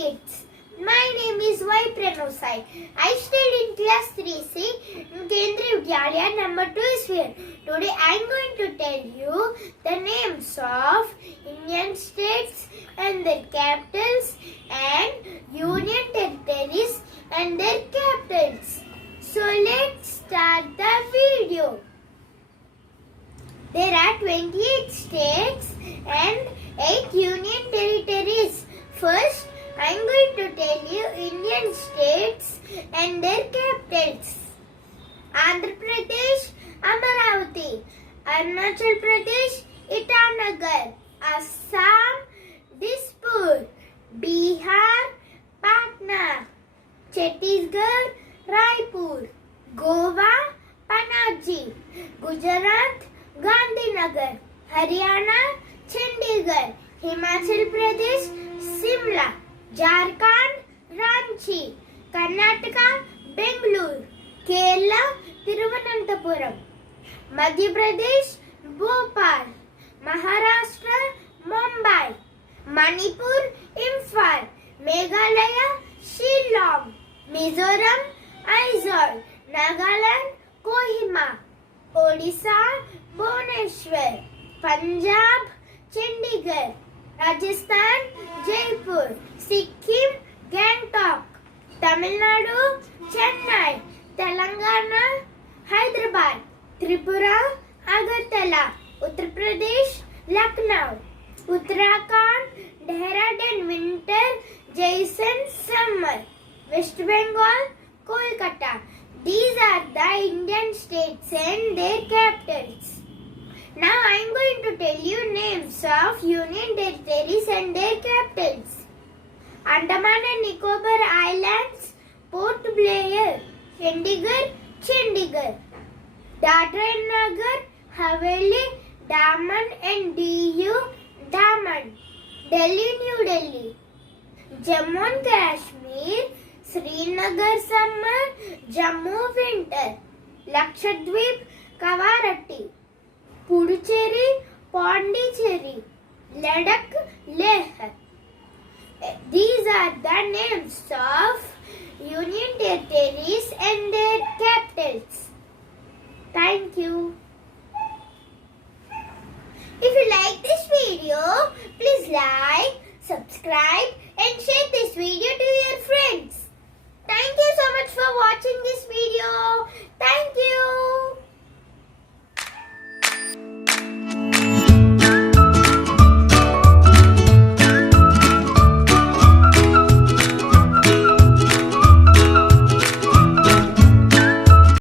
kids. My name is Y. Pranosai. I study in class 3C in Kendriya Vidyalaya number 2 is here. Today I am going to tell you the names of Indian states and their capitals and union territories and their capitals. So let's start the video. There are 28 states and 8 union territories. First, I am going to tell you Indian states and their capitals. Andhra Pradesh, Amaravati. Arunachal Pradesh, Itanagar. Assam, Dispur. Bihar, Patna. Chhattisgarh, Raipur. Goa, Panaji. Gujarat, Gandhinagar. Haryana, Chandigarh. Himachal Pradesh, Simla. Jharkhand, Ranchi. Karnataka, Bengaluru. Kerala, Thiruvananthapuram. Madhya Pradesh, Bhopal. Maharashtra, Mumbai. Manipur, Imphal. Meghalaya, Shillong. Mizoram, Aizawl. Nagaland, Kohima. Odisha, Bhubaneswar. Punjab, Chandigarh. Rajasthan, Jaipur. Sikkim, Gangtok. Tamil Nadu, Chennai. Telangana, Hyderabad. Tripura, Agartala. Uttar Pradesh, Lucknow. Uttarakhand, Dehradun winter, Jaisalmer summer. West Bengal, Kolkata. These are the Indian states and their capitals. Now I am going to tell you names of union territories and their capitals. Andaman and Nicobar Islands, Port Blair. Chandigarh. Dadra and Nagar Haveli, Daman and Diu, Daman. Delhi, New Delhi. Jammu and Kashmir, Srinagar summer, Jammu winter. Lakshadweep, Kavaratti. Puducherry, Pondicherry. Ladakh, Leh. These are the names of union territories and their capitals. Thank you. If you like this video, please like, subscribe and share this video to